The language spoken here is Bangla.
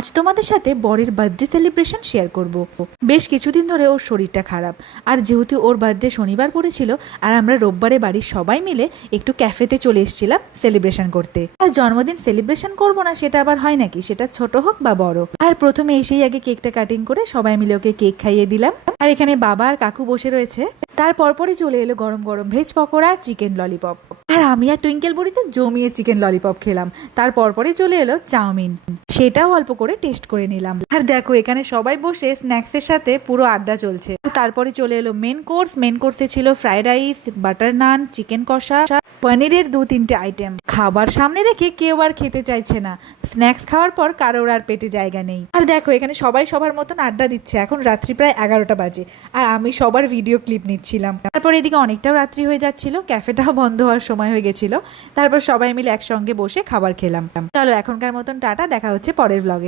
আজ তোমাদের সাথে বরের বার্থডে সেলিব্রেশন শেয়ার করব। বেশ কিছুদিন ধরে ওর শরীরটা খারাপ, আর যেহেতু ওর বার্থডে শনিবার পড়েছিল আর আমরা রোববারে বাড়ির সবাই মিলে একটু ক্যাফেতে চলে এসেছিলাম সেলিব্রেশন করতে। আর জন্মদিন সেলিব্রেশন করব না সেটা আবার হয় নাকি, সেটা ছোট হোক বা বড়। আর প্রথমে এসেই আগে কেকটা কাটিং করে সবাই মিলে ওকে কেক খাইয়ে দিলাম। আর এখানে বাবা আর কাকু বসে রয়েছে। তার পরপরই চলে এলো গরম গরম ভেজ পকোড়া, চিকেন ললিপপ। আর আমি আর টুইঙ্কেল বুড়িতে জমিয়ে চিকেন ললিপপ খেলাম। তার পরপরই চলে এলো চাউমিন, সেটাও অল্প করে টেস্ট করে নিলাম। আর দেখো এখানে সবাই বসে স্ন্যাক্সের সাথে পুরো আড্ডা চলছে। তারপরে চলে এলো মেন কোর্সে ছিল ফ্রাইড রাইস, বাটার নান, চিকেন কষা, পনিরের 2-3টে আইটেম। খাবার সামনে রেখে কেউ আর খেতে চাইছে না। স্ন্যাক্স খাওয়ার পর কারোর আর পেটে জায়গা নেই। আর দেখো এখানে সবাই সবার মতন আড্ডা দিচ্ছে। এখন রাত্রি প্রায় 11টা বাজে আর আমি সবার ভিডিও ক্লিপ নিচ্ছিলাম। তারপর এদিকে অনেকটাও রাত্রি হয়ে যাচ্ছিল, ক্যাফেটাও বন্ধ হওয়ার সময় হয়ে গেছিল। তারপর সবাই মিলে একসঙ্গে বসে খাবার খেলাম। চলো এখনকার মতন টাটা, দেখা হচ্ছে পরের ব্লগে।